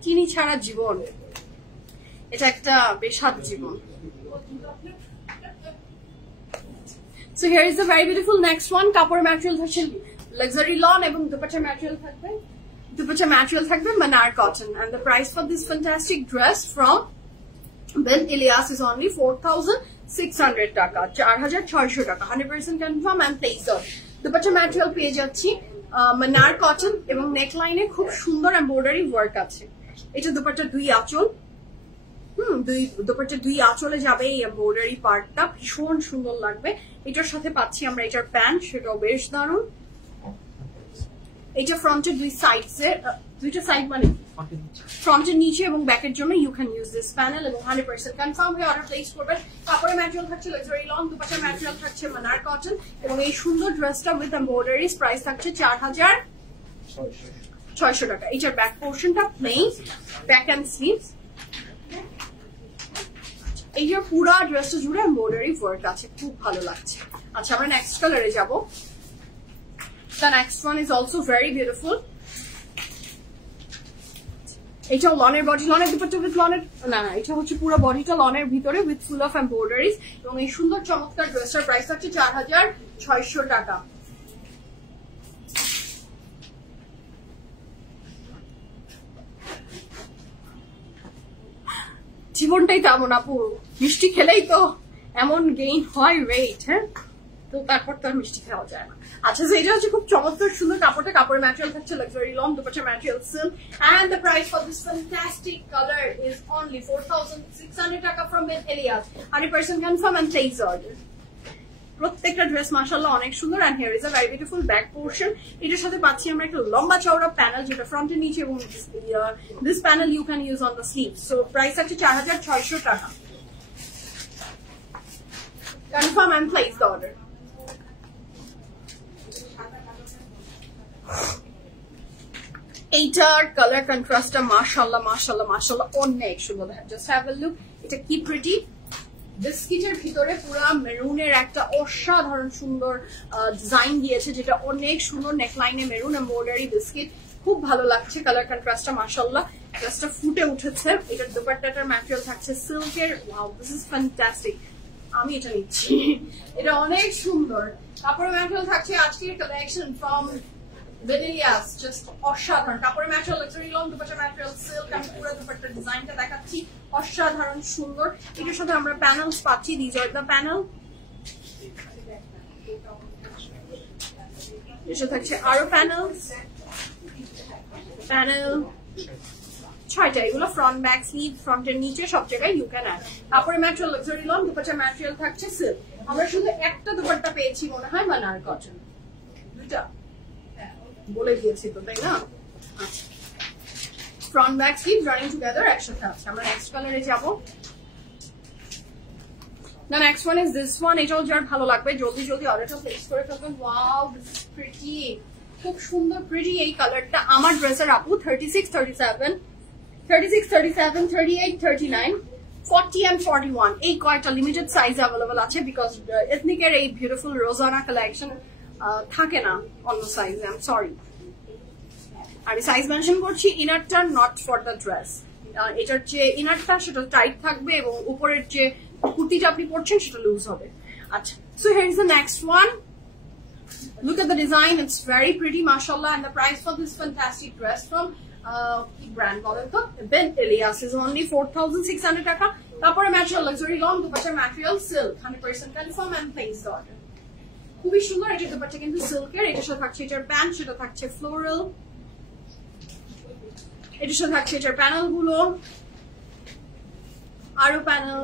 চিনি ছাড়া জীবন, এটা একটা বেস্বাদ জীবন। So here is the very beautiful next one. কাপড় ম্যাটেরিয়াল থাকছে লাক্সারি লন এবং দুপাট্টা ম্যাটেরিয়াল থাকবে মানার cotton. And the price for this fantastic dress from Ben Elias is only 4,600 টাকা, 4,600 টাকা, 100% confirm and place order. Dupatta material পেয়ে যাচ্ছি মানার কটন এবং নেকলাইনে খুব সুন্দর এমব্রয়ডারি ওয়ার্ক আছে। এটা দুপাট্টা দুই আঁচল, দুপাট্টা দুই আঁচলে যাবে এই এমব্রয়ডারি পার্টটা, ভীষণ সুন্দর লাগবে। এটার সাথে পাচ্ছি আমরা এটার প্যান্ট, সেটাও বেশ দারুণ। এটা ফ্রন্টের দুই সাইডে, দুইটা সাইড মানে ফ্রন্টের নিচে এবং ব্যাকের জন্য you can use this panel এবং 100% কনফার্ম হয়ে অর্ডার প্লেস করবেন। কাপড়ের ম্যাটেরিয়াল থাকছে লাক্সারি লন, দুপাট্টার ম্যাটেরিয়াল থাকছে মানার কটন এবং এই সুন্দর ড্রেসটা উইথ এমব্রয়ডারি প্রাইস থাকছে 4,600 টাকা। এটার ব্যাক পোর্শনটা প্লেন, ব্যাক এন্ড স্লিভস। এই যে পুরা ড্রেসটা জুড়ে এমব্রয়ডারি ওয়ার্ক আছে, খুব ভালো লাগছে। আচ্ছা, আমরা নেক্সট কালারে যাব। The next one is also very beautiful. এটাও লনের বডি, লনের দুপাট্টা উইথ লনের, না এটা হচ্ছে পুরো বডিটা লনের ভিতরে উইথ ফুল অফ এমব্রয়ডারিজ এবং এই সুন্দর চমৎকার ড্রেসটার প্রাইস হচ্ছে 4,600 টাকা। জীবনটাই তেমন আপু, মিষ্টি খেলেই তো এমন গেইন হয় ওয়েট। হ্যাঁ, তো তারপর তো আর মিষ্টি খাওয়া যায় না। আচ্ছা, এটা হচ্ছে খুব চমৎকার সুন্দর কাপড়টা, কাপড়ের ম্যাটেরিয়াল থাকছে luxury loan, dupatta material silk, and the price for this fantastic color is only 4,600 টাকা from Ben Elias. 100% confirm and place order. প্রত্যেকটা ড্রেস মাশাআল্লাহ অনেক সুন্দর। and here is a very beautiful back portion. এটার সাথে পাচ্ছি আমরা একটা লম্বা চওড়া প্যানেল, যেটা ফ্রন্টের নিচে এবং this panel you can use on the sleeves. So price আছে 4,600 টাকা। Confirm and place the order. এইটার কালার কন্ট্রাস্টটা মাশাআল্লাহ মাশাআল্লাহ মাশাআল্লাহ অনেক সুন্দর। জাস্ট হ্যাভ আ লুক, এটা কি প্রিটি। বিস্কিটের ভিতরে পুরা মেরুনের একটা অসাধারণ সুন্দর ডিজাইন দিয়েছে, যেটা অনেক সুন্দর। নেকলাইনে মেরুন এমব্রয়ডারি বিস্কিট, খুব ভালো লাগছে কালার কন্ট্রাস্টটা মাশাআল্লাহ। ড্রেসটা ফুটে উঠেছে। এটার দুপাট্টাটার ম্যাটেরিয়াল থাকছে সিল্কের। Wow, this is fantastic. আমি এটা নিচ্ছি, এটা অনেক সুন্দর। কাপড়ের ম্যাটেরিয়াল থাকছে আজকের collection from Ben Elias, just অসাধারণ। কাপড়ের material luxury loan, dupatta material silk. আমি পুরো দুপাট্টার ডিজাইনটা দেখাচ্ছি, অসাধারণ সুন্দর। এটার সাথে আমরা প্যানেলস পাচ্ছি, দিজ আর দ্য প্যানেল। এসে থাকছে আরো প্যানেলস, প্যানেল 6টা। এগুলো ফ্রন্ট ব্যাক স্লিভ, ফ্রন্টের নিচে সব জায়গায় ইউ ক্যান অ্যাড। কাপড়ের material luxury loan, dupatta material থাকছে সিল্ক। আমরা শুধু একটা দুপাট্টা পেয়েছি মনে হয় মানার কটন, দুইটা বলে দিয়েছি তো, তাই না? আচ্ছা, front back sleeve running together একসাথে আছে। আমরা নেক্সট কালারে যাব। The next one is this one. এটাও যার ভালো লাগবে জলদি জলদি অর্ডারটা প্লেস করে ফেলবেন। ওয়াও, দিস ইজ প্রিটি, খুব সুন্দর প্রিটি এই কালারটা। আমার ড্রেসের আপু 36, 37, 38, 39, 40 and 41 এই কয়েকটা লিমিটেড সাইজ অ্যাভেলেবল আছে, বিকজ এথনিকের এই বিউটিফুল রোজানা কালেকশন থাকে না অন্য সাইজে। আই এম সরি, আমি সাইজ মেনশন করছি। ইনারটা নট ফর দ্য ড্রেস, এটার যে ইনারটা সেটা টাইট থাকবে এবং উপরের যে কুর্তিটা আপনি পরছেন সেটা লুজ হবে। আচ্ছা, so here is the next one. Look at the design, it's very pretty mashallah, and the price for this fantastic dress from brand বলেন তো Ben Elias is only 4,600 টাকা। তারপরে material luxury loan, dupatta material silk, 100% confirm and place the order. খুবই সুন্দর। এটা দুপাট্টা কিন্তু সিল্কের। এটার সাথে থাকছে এটার প্যান্ট, সেটা থাকছে ফ্লোরাল। এটার সাথে থাকছে এটার প্যানেল গুলো, আরো প্যানেল,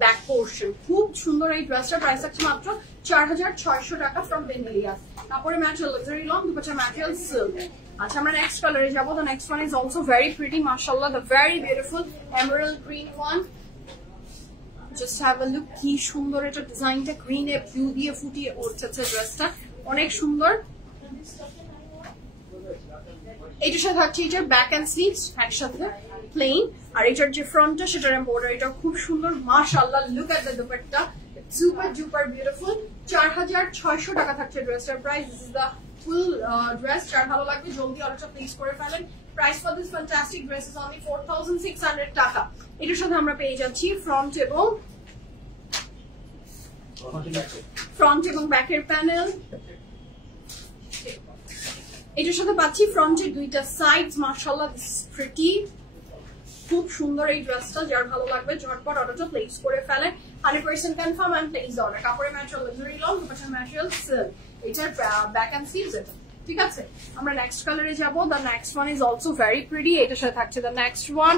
ব্যাক পোর্শন। খুব সুন্দর এই ড্রেসটার প্রাইস থাকছে মাত্র 4,600 টাকা ফ্রম Ben Elias। তারপরে ম্যাটেরিয়াল লাক্সারি লং, দুপাশে ম্যাটেরিয়াল সিল্ক। আচ্ছা আমরা নেক্সট কালারে যাবো। The next one is also very pretty মাশাআল্লাহ, the very beautiful emerald green one. Just have a look, কি সুন্দর এটা ডিজাইনটা, গ্রিনে ব্লু দিয়ে ফুটিয়ে উঠছে ড্রেসটা, অনেক সুন্দর। এটার সাথে থাকছে এটার ব্যাক অ্যান্ড স্লিভস একসাথে প্লেন, আর এটার যে ফ্রন্টটা সেটার এমব্রয়ডারিটা খুব সুন্দর মাশাআল্লাহ। Look at the dupatta, super duper beautiful. 4600 টাকা থাকছে ড্রেসটার price. This is the full dress. যার ভালো লাগবে জলদি অর্ডারটা প্লেস করে ফেলেন। Price for this fantastic dress is only 4600 টাকা। এটার সাথে আমরা পেয়ে যাচ্ছি ফ্রন্ট এবং ব্যাকের প্যানেল। এটার সাথে পাচ্ছি ফ্রন্টের দুইটা সাইডস মাশাআল্লাহ, দিস ইজ প্রিটি, খুব সুন্দর এই ড্রেসটা। যার ভালো লাগবে ঝটপট অর্ডারটা প্লেস করে ফেলেন। 100% কনফার্ম এন্ড প্লেস অর্ডার। কাপড়ের ম্যাটেরিয়াল লাক্সারি লং, দুপাশে ম্যাটেরিয়াল সিল্ক। এটার ব্যাক এন্ড স্লিভস এটা, ঠিক আছে। আমরা নেক্সট কালারে যাব। The next one is also very pretty. এটার সাথে থাকছে the next one.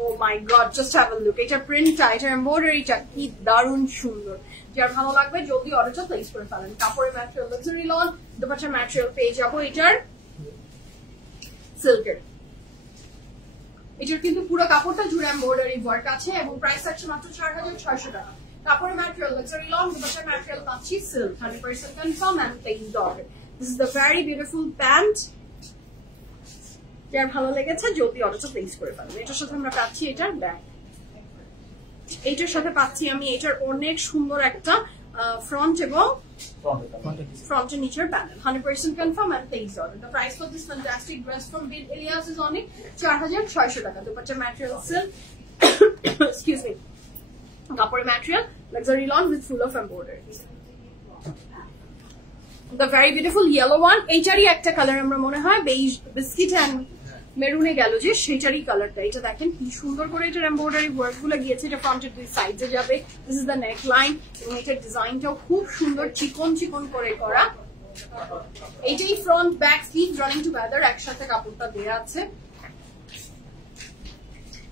Oh my god, just have a look, এটা প্রিন্টটা, এটা এমব্রয়ডারিটা কি দারুণ সুন্দর। যার ভালো লাগবে জলদি অর্ডারটা প্লেস করে ফেলেন। কাপড়ের ম্যাটেরিয়াল লাক্সারি লং, দুপাশে ম্যাটেরিয়াল পেয়ে যাবো এটার সিল্কের। এটার কিন্তু পুরো কাপড়টা জুড়ে এমব্রয়ডারি ওয়ার্ক আছে এবং প্রাইস থাকছে মাত্র 4600 টাকা। কাপড়ের ম্যাটেরিয়াল লাক্সারি লং, দুপাশের ম্যাটেরিয়াল পাচ্ছি silk. 100% confirm and placed order. This is the very beautiful pant. যার ভালো লেগেছে জলদি অর্ডারটা প্লেস করে ফেলবেন। এটার সাথে আমরা পাচ্ছি এটার ব্যাগ। এটার সাথে পাচ্ছি আমি এটার অনেক সুন্দর একটা ফ্রন্ট এবং ফ্রন্টের নিচের panel. 100% confirm and placed order. The price for this fantastic dress from Ben Elias is only 4600 টাকা। দুপাট্টার ম্যাটেরিয়াল সিল্ক, এক্সকিউজ মি, কাপড়ের material luxury lawn with full of embroidery. The very beautiful yellow one. এইটারই একটা colour আমরা মনে হয় beige biscuit and মেরুনে গেল যে, সেটারই কালারটা। এটা দেখেন কি সুন্দর করে এটার এমব্রয়ডারি ওয়ার্ক গুলো গিয়েছে। এটা ফ্রন্টের দুই সাইডে যাবে। This is the neck line এবং এটার ডিজাইনটাও খুব সুন্দর চিকন চিকন করে করা। এইটাই front back sleeve running together একসাথে কাপড়টা দেয়া আছে।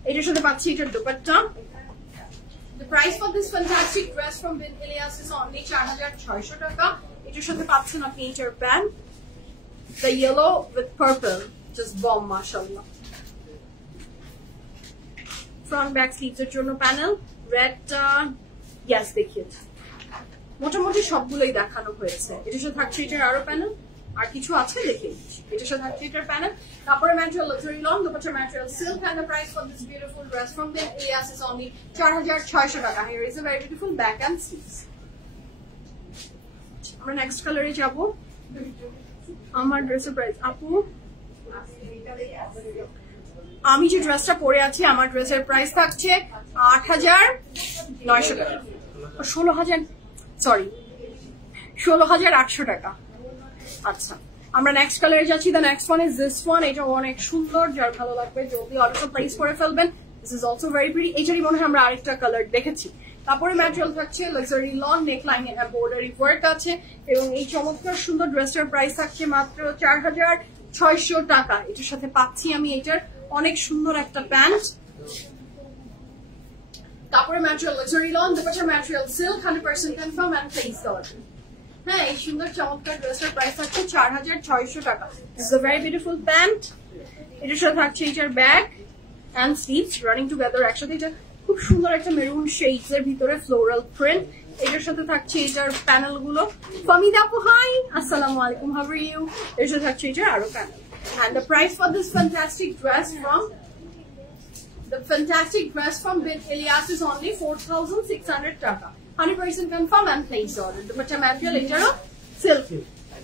এটার সাথে পাচ্ছি এটার dupatta. The price for this fantastic dress from Bin Ilyas is only 4600 টাকা। এটার সাথে পাচ্ছেন আপনি এটার pant, the yellow with purple, just bomb mashallah. Front back sleeves এর জন্য প্যানেল, red yes দেখিয়ে মোটামুটি সবগুলোই দেখানো হয়েছে। এটার সাথে থাকছে এটার আরো প্যানেল, আর কিছু আছে দেখিয়ে দিচ্ছি। এটার সাথে থাকছে এটার প্যানেল, কাপড়ের ম্যাটেরিয়াল লাক্সারি লং, দুপাট্টার material silk, and the price for this beautiful dress from Bin Ilyas is only 4600 টাকা। Here is a very beautiful back and sleeves. আমরা নেক্সট কালারে যাব। আমার ড্রেসের প্রাইস আপু, আমি যে ড্রেসটা পরে আছি আমার ড্রেসের প্রাইস থাকছে 8900 টাকা, 16800 টাকা। আচ্ছা আমরা নেক্সট কালারে যাচ্ছি। The next one is this one. এটা অনেক সুন্দর, যার ভালো লাগবে জলদি অর্ডারটা প্লেস করে ফেলবেন। This is also very pretty. এটারই মনে হয় আমরা আরেকটা কালার দেখেছি। কাপড়ের ম্যাটেরিয়াল থাকছে লাক্সারি লং, নেক লাইন এমব্রয়ডারি ওয়ার্ক আছে এবং এই চমৎকার সুন্দর ড্রেসটার প্রাইস থাকছে মাত্র 4600 টাকা। এটার সাথে পাচ্ছি আমি এটার অনেক সুন্দর একটা প্যান্ট, কাপড়ের ম্যাটেরিয়াল লাক্সারি লং, দুপাট্টার material silk, 100% confirm and placed order. হ্যাঁ, এই সুন্দর চমৎকার ড্রেসটার প্রাইস থাকছে 4600 টাকা। This is a very beautiful pant. এটার সাথে থাকছে এটার back and sleeves running together একসাথে। এটা খুব সুন্দর একটা মেরুন শেডস এর ভিতরে ফ্লোরাল প্রিন্ট। এটার সাথে থাকছে এটার প্যানেল গুলো। ফামিদা আপু হাই, আসসালামু আলাইকুম, হাউ আর ইউ? এর সাথে থাকছে এটার আরো panel. And the price for this fantastic dress from Bin Ilyas is only 4600 টাকা। 100% confirm and place order. Dupatta material এটারও সিল্ক,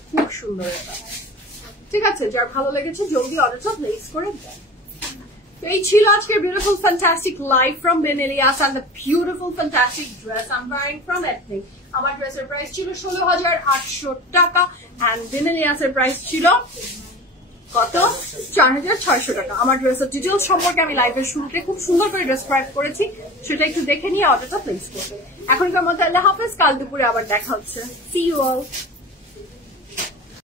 খুব সুন্দর এটা। ঠিক আছে, যার ভালো লেগেছে জলদি অর্ডারটা প্লেস করে দেন। তো এই ছিল আজকের beautiful fantastic live from Bin Ilyas and the beautiful fantastic dress I'm wearing from Ethnic. আমার ড্রেসের প্রাইস ছিল 16800 টাকা and Bin Ilyas এর প্রাইস ছিল কত? 4600 টাকা। আমার ড্রেসের ডিটেইলস সম্পর্কে আমি লাইভের শুরুতে খুব সুন্দর করে ডেসক্রাইব করেছি, সেটা একটু দেখে নিয়ে অর্ডারটা প্লেস করবে। এখনকার মতো আল্লাহ হাফেজ, কাল দুপুরে আবার দেখা হচ্ছে। See you all.